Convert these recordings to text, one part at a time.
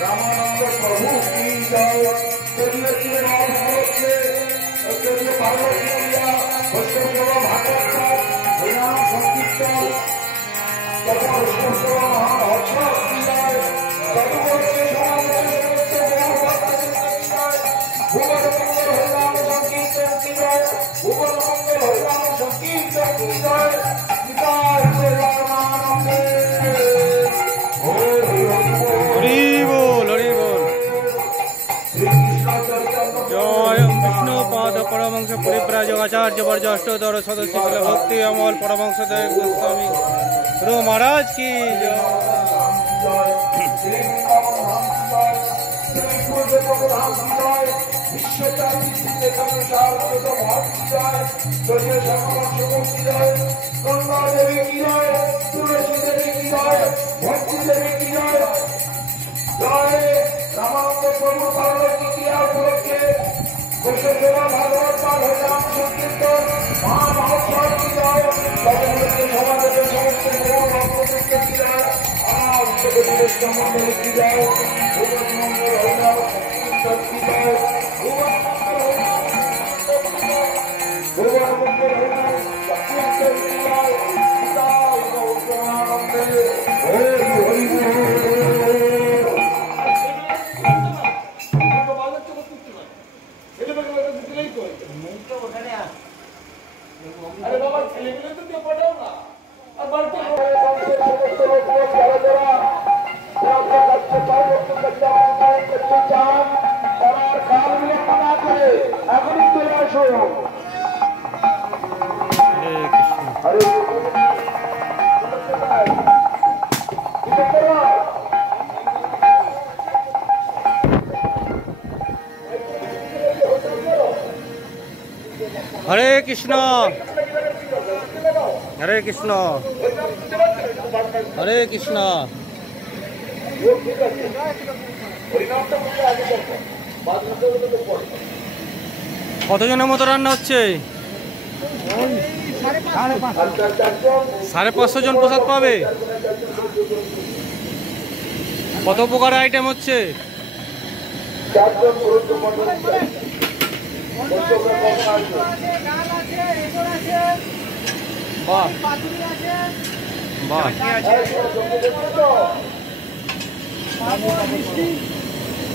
रामानंद प्रभु की जय। परमहंस परिव्राजकाचार्य वर्जाष्टोत्तर सदस्य भक्ति अमल परमहंस देव गोस्वामी गुरु महाराज की हरे कृष्ण हरे कृष्ण हरे कृष्ण। কতজনের মতো রান্না হচ্ছে? 550 জন প্রসাদ পাবে। কত প্রকার আইটেম হচ্ছে? বাহ বাহ হরে কৃষ্ণ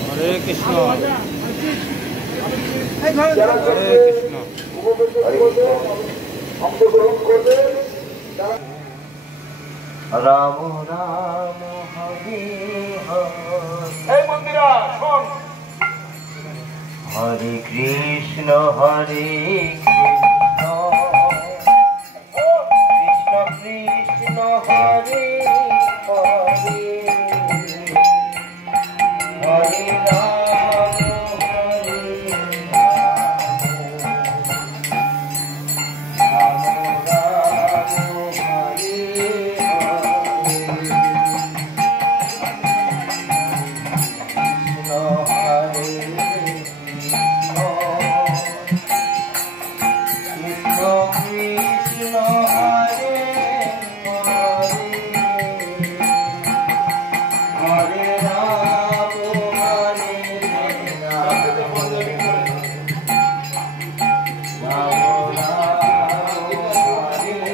হরে কৃষ্ণ। রাম রাম হরে হরে হরে কৃষ্ণ হরে কৃষ্ণ কৃষ্ণ হরে হরে হরে রাম হরে রাম রাম হরে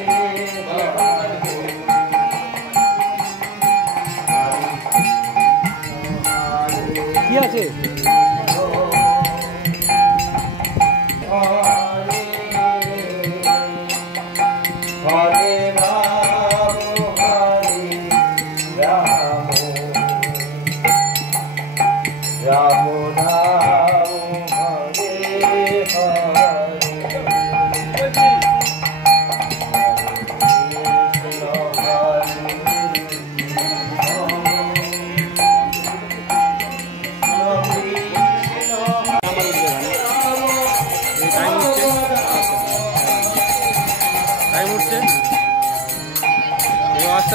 কি আছে?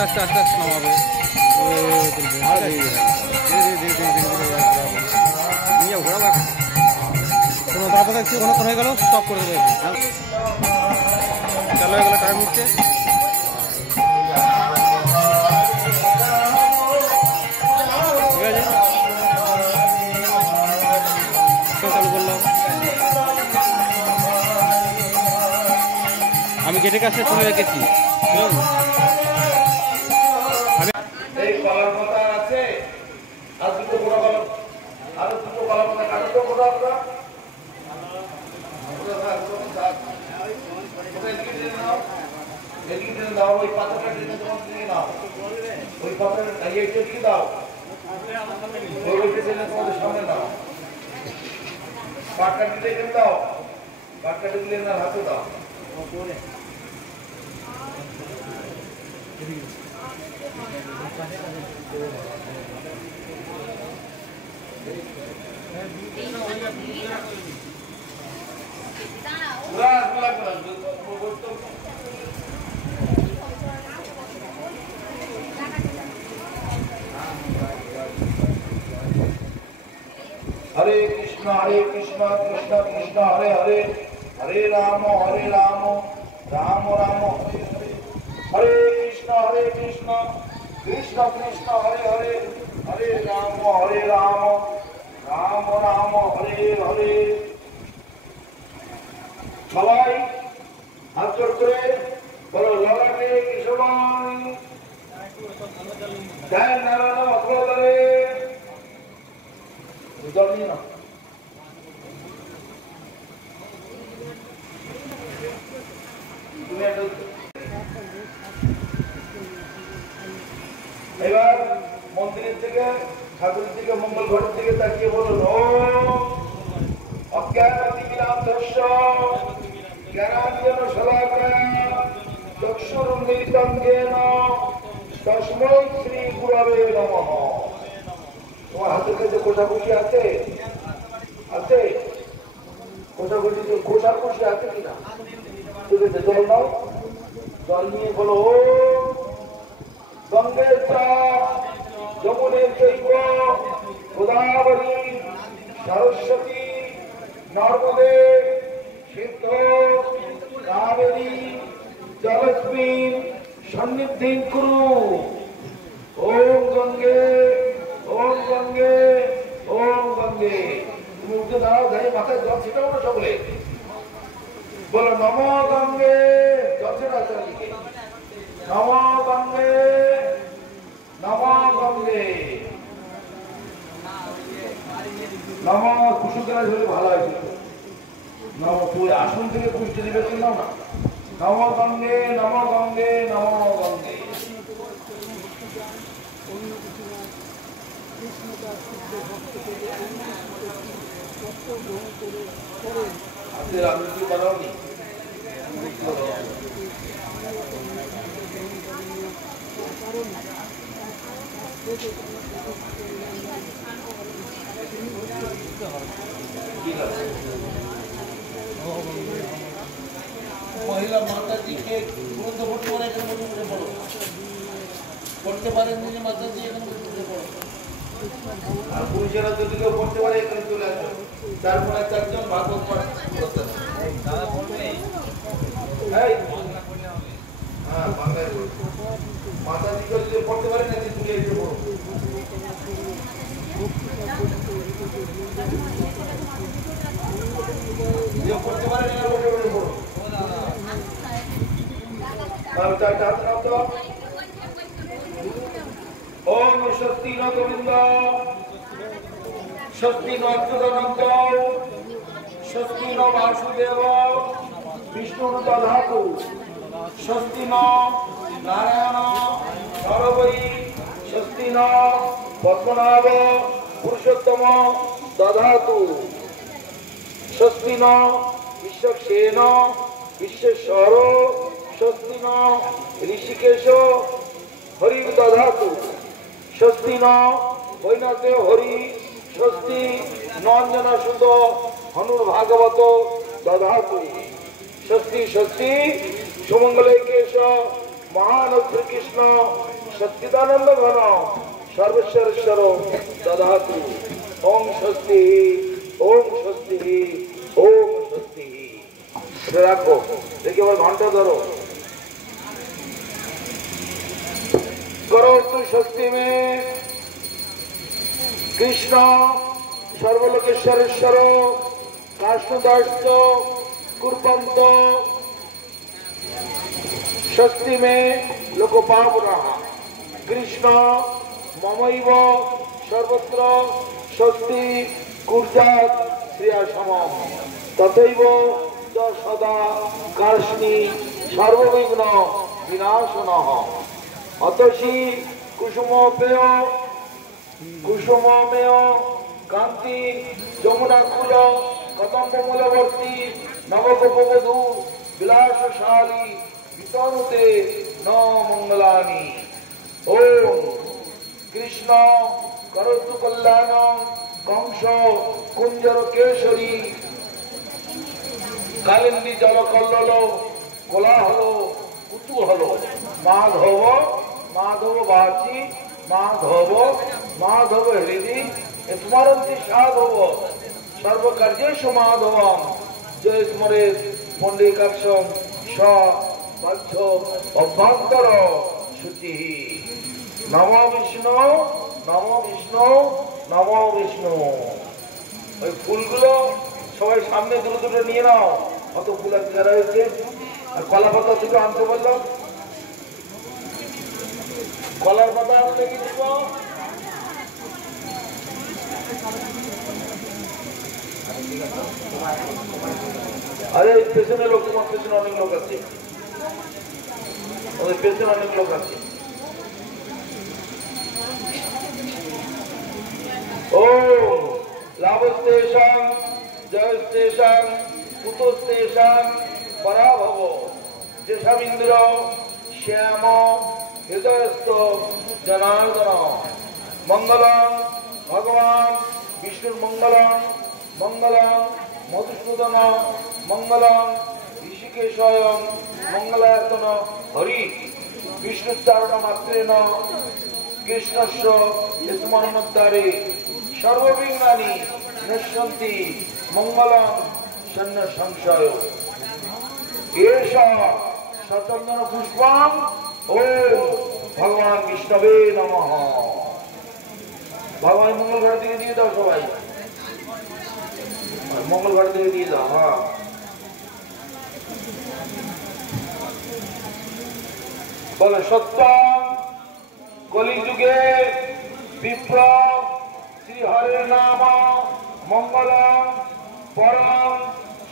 আস্তে আস্তে আস্তে নামাবে তারপর দেখছি অনেকক্ষণ হয়ে গেল স্টপ করে দেবে চলো এগুলো টাইম হচ্ছে ঠিক আছে চালু করলাম আমি গেটের কাছে শুনে রেখেছি এই কলার পাতা আছে আর দুটো বড় কলা আর দুটো কলা পাতা কাটো তো বড় আমরা দাও ওই পাতাটা দিয়ে তোমার দিয়ে নাও ওই পাতাটা এইটা দিয়ে দাও ওইটা দিয়ে তোমাদের সামনে দাও পাটটা দিয়ে দাও পাটটা দিয়ে না হাতে দাও हरे कृष्ण कृष्ण कृष्ण हरे हरे हरे राम राम राम हरे हरे कृष्ण कृष्ण कृष्ण हरे हरे हरे राम राम राम हरे हरे সবাই হাত জোড় করে বলো লড়াকে কৃষ্ণবান জয় নারায়ণ অগ্রদরে জল নিয়ে না এবার মন্দিরের থেকে ঠাকুরের দিকে মঙ্গল ঘরের দিকে তাকিয়ে বলুন অজ্ঞানতি বিরাম দর্শ জ্ঞানাঞ্জন শলাকায়া চক্ষুরুন্মিলিতং জ্ঞেন তস্मै শ্রী গুরবে নমঃ। তোমার হাতের কাছে কোষাকুষি আছে আছে কোষাকুষি আছে কিনা তুমি জল নাও জল নিয়ে বলো গঙ্গে যমুনে চৈব গোদাবরী সরস্বতী নর্মদে সিদ্ধ কাবেরী জলস্মিন সন্নিধিং কুরু ওম গঙ্গে ওম গঙ্গে ওম গঙ্গে। তুমি উঠে দাঁড়াও দাঁড়িয়ে মাথায় জল ছিটাও না সকলে বলো নম গঙ্গে জল ছিটাও চারিদিকে নম গঙ্গে নম গঙ্গে নম কুসুমতলা হলে ভালো হয়েছিল নম তুই আসন থেকে পুষ্টি দিবে তুই নাও না নম গঙ্গে নম গঙ্গে নম গঙ্গে। আপনাদের আবৃত্তি বানাওনি মহিলা মাতাজিকে গ্রন্থ পড়তে পারে এখানে মধ্যে পড়ো পড়তে পারেন যে মাতাজি এখানে মধ্যে পড়ো আর পুরুষেরা যদি কেউ পড়তে পারে এখানে চলে আসো তারপরে চারজন ভাগবত পাঠ করতে দাদা বলবে হ্যাঁ বাংলায় মাতাজিকে যদি পড়তে পারে না তুমি এসে পড়ো যে পড়তে পারে না বসে বসে পড়ো ओम शक्ति न गोविंद शक्ति न अच्युतानंद शक्ति न वासुदेव विष्णु दधातु शक्ति न नारायण सर्वै शक्ति न पद्मनाभ पुरुषोत्तम दधातु शक्ति न विश्वक्षेन विश्वेश्वर शक्ति न ऋषिकेश हरि दधातु स्वस्ति न वैनाते हरि स्वस्ति नंदन सुत हनुर्भागवत दधातु स्वस्ति स्वस्ति सुमंगल केश महान श्री कृष्ण সच्चिदानंद घन सर्वेश्वरेश्वर ददातु ओम स्वस्ति ओम स्वस्ति ओम स्वस्ति। রাখো দেখি আবার ঘন্টা ধরো करोतु स्वस्ति में कृष्ण सर्वलोकेश्वरेश्वर काष्णदास कुर्वन्त स्वस्ति में लोकपावनः कृष्ण ममैव सर्वत्र स्वस्ति कुर्यात् श्रियसमम् तथैव सदा कार्ष्णि सर्वविघ्न विनाशनः अतसी कुसुममेय कांति जमुनाकुल कदम्बमूलवर्ती नवगोपवधू विलासशाली वितनुते न मंगलानि। ओम कृष्ण करोतु कल्याणं कंस कुंजर केशरी कालिंदी जल कल्लोल कोलाहल कुतूहल माधव माधव बाची माधव माधव हृदि स्मरन्ति साधव सर्वकार्येषु माधवं जय स्मरे पुंडरीकाक्षं स बच्छ अभ्यंतर शुचिः। नमो विष्णु नमो विष्णु नमो विष्णु। ওই ফুলগুলো সবাই সামনে দুটো দুটো নিয়ে নাও। কত ফুল আছে যারা হয়েছে আর কলা পাতা দুটো আনতে বললাম। কলার পাতা আনতে কি দিব? আরে পেছনে লোক, তোমার পেছনে অনেক লোক আছে, ওদের পেছনে অনেক লোক আছে। ও লাভস্তেষাং জয়স্তেষাং কুতস্তেষাং পরাভব যেষামিন্দ্র শ্যাম হৃদয়স্থ জনার্দন মঙ্গলং ভগবান বিষ্ণুর মঙ্গলং মঙ্গলং মধুসূদন মঙ্গলং ঋষিকেশয় মঙ্গলায়তন হরি বিষ্ণুচারণ মাত্রেণ কৃষ্ণস্য স্মরণোদ্ধারে সর্ববিঘ্নানি নশ্যন্তি মঙ্গলং সন্ন সংশয়। এষ সচন্দন পুষ্পম ওম ভগবান বিষ্ণবে নমঃ। ভগবান মঙ্গল ঘর থেকে দিয়ে দাও, সবাই মঙ্গল ঘর থেকে দিয়ে দাও। হ্যাঁ বলে সত্যম কলিযুগে বিপ্র শ্রী হরের নাম মঙ্গলম পরম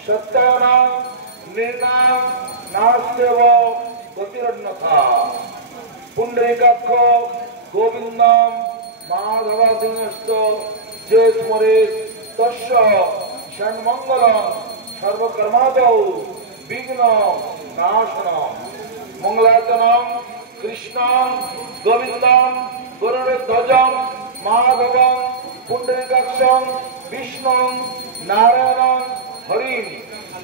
সত্যানাম নির্নাম নাস্তেব গতিরন্যথা। পুণ্ডরীকাক্ষ গোবিন্দম মাধবাদিনস্ত যে স্মরে তস্য ষণ্মঙ্গলম সর্বকর্মাদৌ বিঘ্ন নাশনম। মঙ্গলাচনম কৃষ্ণম গোবিন্দম গরুড়ধ্বজম মাধবম পুণ্ডরীকাক্ষম বিষ্ণুম নারায়ণম হরিম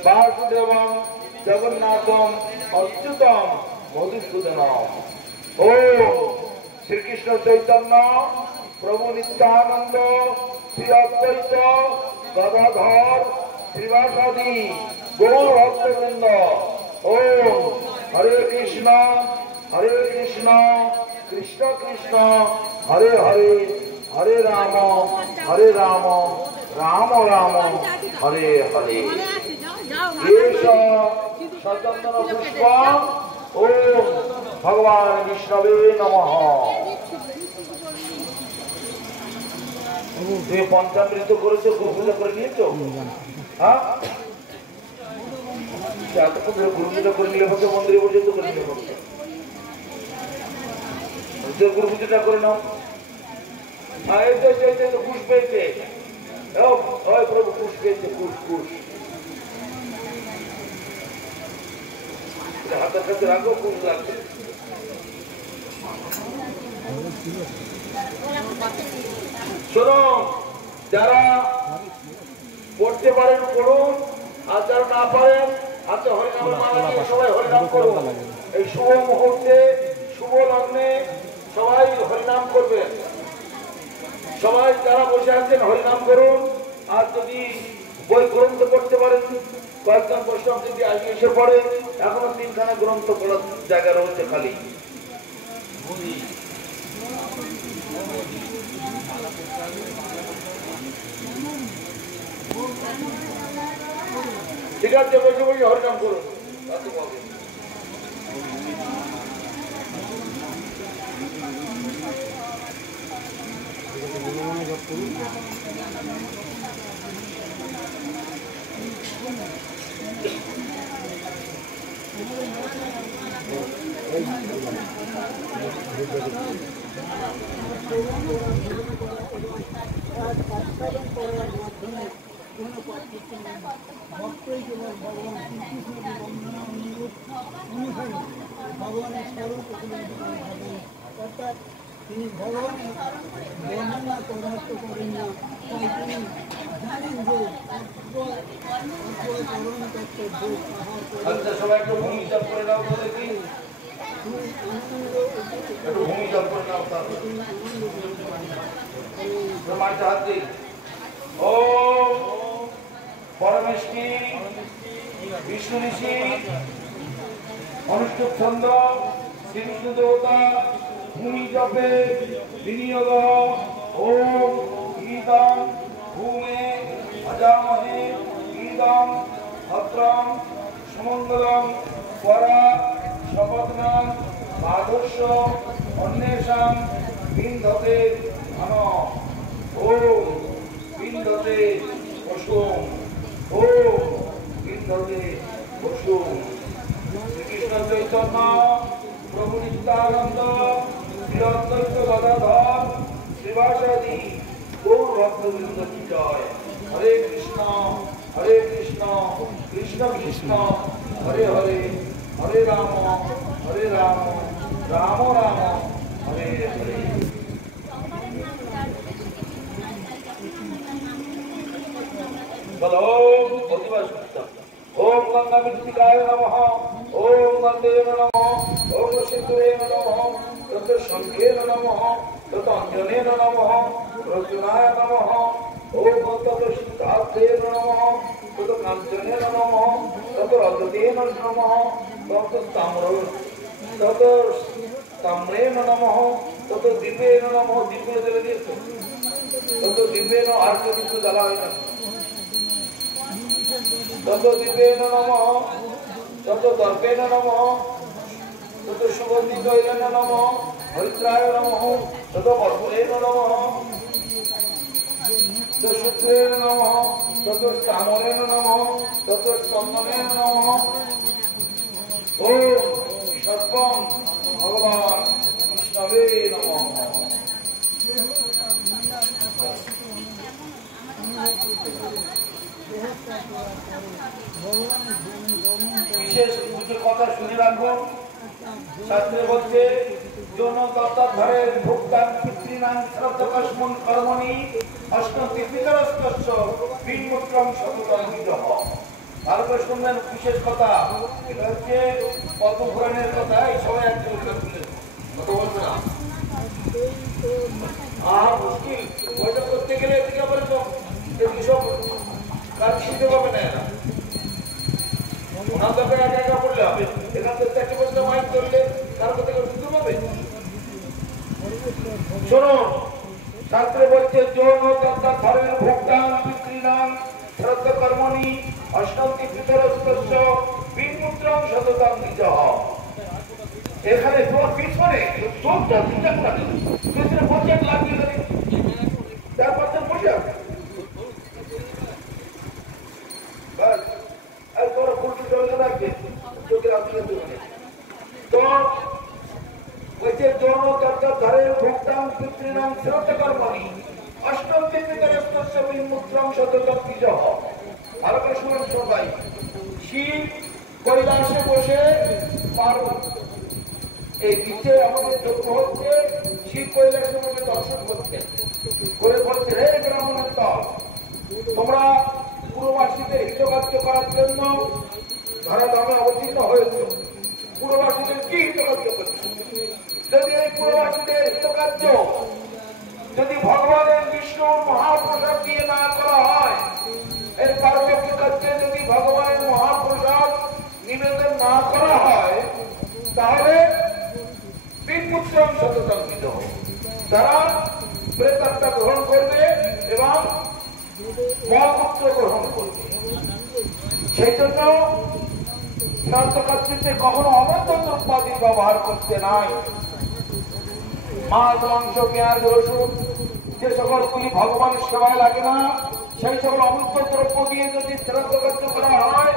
বাসুদেবম জগন্নাথম অচ্যুতম মধুসূদনম। ও শ্রীকৃষ্ণ চৈতন্য প্রভু নিত্যানন্দ শ্রী অদ্বৈত গদাধর শ্রীবাসাদি গৌর ভক্তবৃন্দ। ও হরে কৃষ্ণ কৃষ্ণ কৃষ্ণ হরে হরে হরে রাম রাম রাম হরে হরে। এষ সচন্দন পুষ্প ওম ভগবান বিষ্ণবে নমঃ। তুমি পঞ্চামৃত করেছো, গুরুপূজা করে নিয়েছো? হ্যাঁ গুরুপূজা করে নিলে হচ্ছে, মন্দিরে পর্যন্ত করে নিলে হচ্ছে। গুরুপূজাটা করে নাও। ঘুষ পেয়েছে, প্রভু ঘুষ পেয়েছে, ঘুষ হাতের সাথে রাখো, ঘুষ লাগছে। শোনো, যারা পড়তে পারেন পড়ুন, আর যারা না পারেন আচ্ছা হরিনামের মালা নিয়ে সবাই হরিনাম করুন। এই শুভ মুহূর্তে শুভ লগ্নে সবাই হরিনাম করবেন। সবাই যারা বসে আছেন হরিনাম করুন। আর যদি বই গ্রন্থ পড়তে পারেন, কয়েকজন বৈষ্ণব যদি আগে এসে পড়ে, এখনো 3খানা গ্রন্থ পড়ার জায়গা রয়েছে খালি। ঠিক আছে, বসে বসে হরিনাম করুন। ভগবানের স্বরূপ অর্থাৎ তিনি ভগবানের বর্ণনা পদার্থ করেন না, তাই তিনি জানেন যে আচ্ছা, সবাই একটু ভূমি জপ করে দাও তো দেখি। একটু ভূমি জপ করে দাও তাহলে। মাঝে হাত দিই। ও পরমেশ্বরী বিষ্ণু ঋষি অনুষ্ঠুপ ছন্দ শ্রী বিষ্ণু দেবতা ভূমি জপে বিনিয়োগ। ওম ঈদং ভূমে অজামহে ঈদং ভদ্রং সুমঙ্গলং পরা শপথনাং মাধস্য অন্বেষাং বিন্ধতে ধন। ওম বিন্ধতে পশুম। ওম বিন্ধতে পশুম। শ্রীকৃষ্ণ চৈতন্য প্রভু নিত্যানন্দ শ্রী অদ্বৈত গদাধর শ্রীবাসাদি গৌর ভক্তবৃন্দ কি জয়। হরে কৃষ্ণ কৃষ্ণ কৃষ্ণ হরে হরে, হরে রাম রাম রাম হরে হরে। বলো অধিবাস। ओम गंगा मृत्तिकाय नमः। ओम गंधेन नमः। ओम सिंदूरेण नमः। तत् शंखेन नमः। तत् अंजनेन नमः। रत्नाय नमः। ओम तत् सिद्धार्थेन नमः। तत् कांचनेन नमः। तत् रजतेन नमः। तत् ताम्रेण नमः। तत् दीपेन नमः। दीपे जले दिए तत् दीपेन आर्क किन्तु जला है ना। तत् दीपेन नमः। तत् दर्पेन नमः। तत् सुगन्धितैलेन नमः। हरिद्राय नमः। तत् कर्पूरेण नमः। तत् शुक्रेण नमः। तत् चामरेण नमः। तत् चन्दनेन नमः। ओम सर्वं भगवान विष्णवे नमः। বিশেষ দুটো কথা শুনে রাখুন। শাস্ত্রে বলছে যৌন তত্ত্বাধারের ভোক্তান পিতৃনাং শ্রদ্ধকাস্মন কর্মণি অষ্টমতি পিতরস্তস্য বিমূত্রং সততং বিজহ। তারপরে শুনবেন বিশেষ কথা, এটা হচ্ছে পদ্মপুরাণের কথা। এই সবাই একটা শুনলেন, কথা বলবে না মুশকিল। ওইটা করতে গেলে এদিকে আবার সব কাজ শিখতে পাবে না এরা। ওনার দরকার একা একা পড়লে হবে। এখান থেকে চারটে বছর মাইক করলে কারো কথা কেউ শুনতে পাবে। শোনো, শাস্ত্রে বলছে যৌন তত্ত্বাধারের ভোক্তাং পিতৃনাং শ্রদ্ধ কর্মণি অষ্টমতি পিতরস্তস্য বিমূত্রং সততং বিজহ। এখানে তোমার পিছনে চোখটা চিন্তা করা যাবে, পিছনে বসে লাগিয়ে দেবে, তারপর বসে আছে কৈলাসে বসে এই নিচে আমাদের যজ্ঞ হচ্ছে, শিব কৈলাসে বসে দর্শন করছে, করে বলছে হে ব্রাহ্মণের দল, তোমরা পুরবাসীদের হিতকার্য করার জন্য ধরা ধামে অবতীর্ণ হয়েছ। পুরবাসীদের কি হিতকার্য করছে? যদি এই পুরবাসীদের হিতকার্য যদি ভগবানের বিষ্ণুর মহাপ্রসাদ দিয়ে না করা হয়, এর পারমার্থিক কার্যে যদি ভগবানের মহাপ্রসাদ নিবেদন না করা হয়, তাহলে বিপুত্রম শততন্ত্রিত তারা প্রেতাত্মা গ্রহণ করবে এবং মহাপুত্র গ্রহণ করবে। সেই জন্য শ্রাদ্ধ কার্যে কখনো অবৈধ দ্রব্যাদি ব্যবহার করতে নাই। মাছ, মাংস, পেঁয়াজ, রসুন যে সকলগুলি ভগবানের সেবায় লাগে না, সেই সকল অমৃত দ্রব্য দিয়ে যদি শ্রাদ্ধ কার্য করা হয়,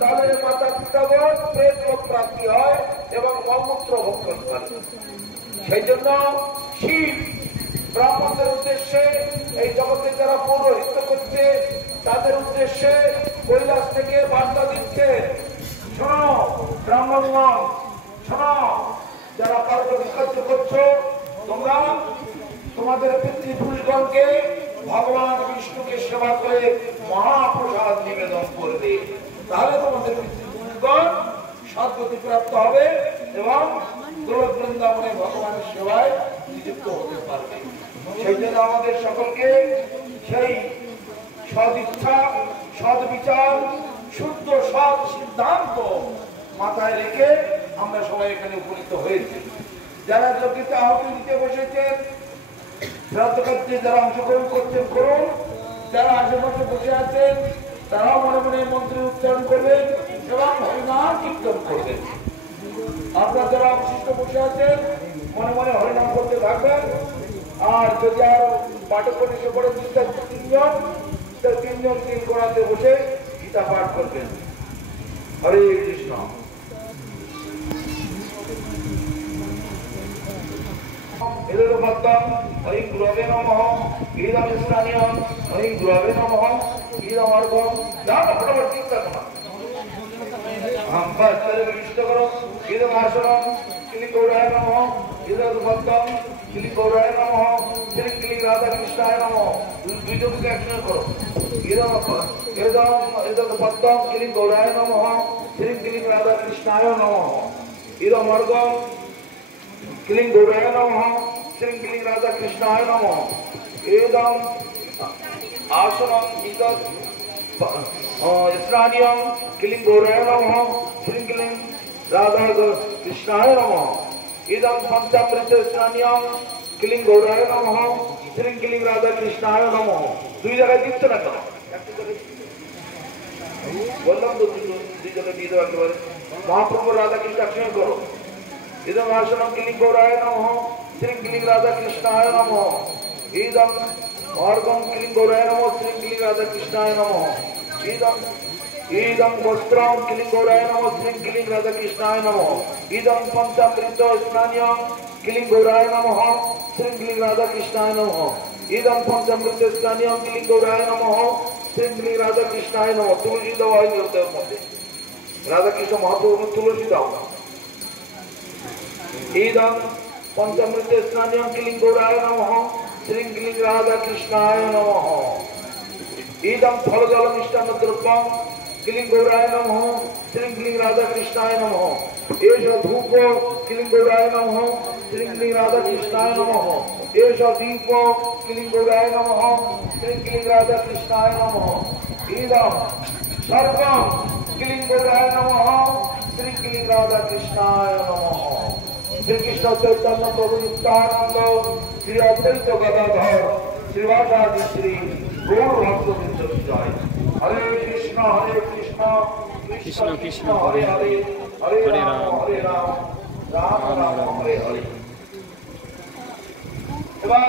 তাহলে মাতা পিতাগণ প্রেত লোক প্রাপ্তি হয় এবং মলমূত্র ভোগ করতে পারে। সেই জন্য শিব ব্রাহ্মণদের উদ্দেশ্যে এই জগতে যারা পৌরোহিত্য করছে তাদের উদ্দেশ্যে কৈলাস থেকে বার্তা দিচ্ছে, শোনো ব্রাহ্মণগণ, শোনো যারা পার্বতী কার্য করছো, তোমরা তোমাদের পিতৃপুরুষগণকে ভগবান বিষ্ণুকে সেবা করে মহাপ্রসাদ নিবেদন করবে, তাহলে তোমাদের পিতৃপুরুষগণ সদ্গতি প্রাপ্ত হবে এবং গোলক বৃন্দাবনে ভগবানের সেবায় নিযুক্ত হতে পারবে। সেই জন্য আমাদের সকলকে সেই সদিচ্ছা, সদ্বিচার, শুদ্ধ সৎ সিদ্ধান্ত মাথায় রেখে আমরা সবাই এখানে উপনীত হয়েছি। যারা যজ্ঞতে আহুতি দিতে বসেছেন, শ্রাদ্ধ কার্যে যারা অংশগ্রহণ করছেন করুন, যারা আশেপাশে বসে আছেন তারাও মনে মনে মন্ত্রে উচ্চারণ করবেন এবং হরিনাম কীর্তন করবেন। আপনারা যারা অবশিষ্ট বসে আছেন মনে মনে হরিনাম করতে থাকবেন। আর যদি আর পাঠক এসে পড়ে তিনজন, তিনজন তিন কোণাতে বসে গীতা পাঠ করবেন। হরে কৃষ্ণ। হরিং গুরবে নমঃ, গীতম স্নানিয়ম, হরিং গুরবে নমঃ, গীতম অর্ঘ্যম। যাও ফটাফট চিন্তা করো, বিশুদ্ধ করো। গীতম আসনম, কিলি গৌরায় নমঃ, গীতম ভক্তম, কিলি গৌরায় নমঃ, শ্রী কিলি রাধা কৃষ্ণায় নমঃ। দুইজনকে একসঙ্গে করো। গীতম ভক্তম, কিলি গৌরায় নমঃ, শ্রী কিলি রাধা কৃষ্ণায় নমঃ। গীতম অর্ঘ্যম, কিলিং গৌরায় নমঃ, শ্রী কিলিং রাধা কৃষ্ণায় নমঃ। এদম আসনম ইদম স্নানিয়ম, কিলিং গৌরায় নমঃ, শ্রী কিলিং রাধা কৃষ্ণায় নমঃ। ইদম পঞ্চামৃত স্নানিয়ম, কিলিং গৌরায় নমঃ, শ্রী কিলিং রাধা কৃষ্ণায় নমঃ। দুই জায়গায় দিচ্ছ না কেন? বললাম তো দুই জায়গায় দিয়ে দেওয়া একেবারে। মহাপ্রভু রাধা কৃষ্ণ একসঙ্গে করো। ইদম আসনম, কিলিং গৌরায় নমঃ, শ্রী কিলিং রাধা কৃষ্ণায় নমঃ। ইদম অর্ঘ্যম, কিলিং গৌরায় নমঃ, শ্রী কিলিং রাধা কৃষ্ণায় নমঃ। ইদম বস্ত্রম, কিলিং গৌরায় নমঃ, শ্রী কিলিং রাধা কৃষ্ণায় নমঃ। ইদম পঞ্চামৃত স্নানিয়ম, কিলিং গৌরায় নমঃ, শ্রী কিলিং রাধা কৃষ্ণায় নমঃ। ইদম পঞ্চামৃত স্নানিয়ম, কিলিং গৌরায় নমঃ, শ্রী কিলিং রাধা কৃষ্ণায় নমঃ। তুলসী দেওয়া হয় ওদের মধ্যে, রাধা কৃষ্ণ মহাপ্রভু তুলসী দাও। ইদম পঞ্চামৃত স্নানিয়ম, কিলিং গৌরায় নমঃ, শ্রী কিলিং রাধা কৃষ্ণায় নমঃ। ইদম ফলজল মিষ্টান্ন দ্রব্যম, কিলিং গৌরায় নমঃ, শ্রী কিলিং রাধা কৃষ্ণায় নমঃ। এষ ধূপ, কিলিং গৌরায় নমঃ, শ্রী কিলিং রাধা কৃষ্ণায় নমঃ। এষ দীপ, কিলিং গৌরায় নমঃ, শ্রী কিলিং রাধা কৃষ্ণায় নমঃ। ইদম সর্বম, কিলিং গৌরায় নমঃ, শ্রী কিলিং রাধা কৃষ্ণায় নমঃ। শ্রীকৃষ্ণ চৈতন্য প্রভু নিত্যানন্দ, শ্রী অদ্বৈত গদাধর, শ্রীবাসাদি শ্রী গৌর ভক্তবৃন্দ জয়। হরে কৃষ্ণ কৃষ্ণ কৃষ্ণ হরে হরে, হরে রাম রাম রাম হরে হরে। এবার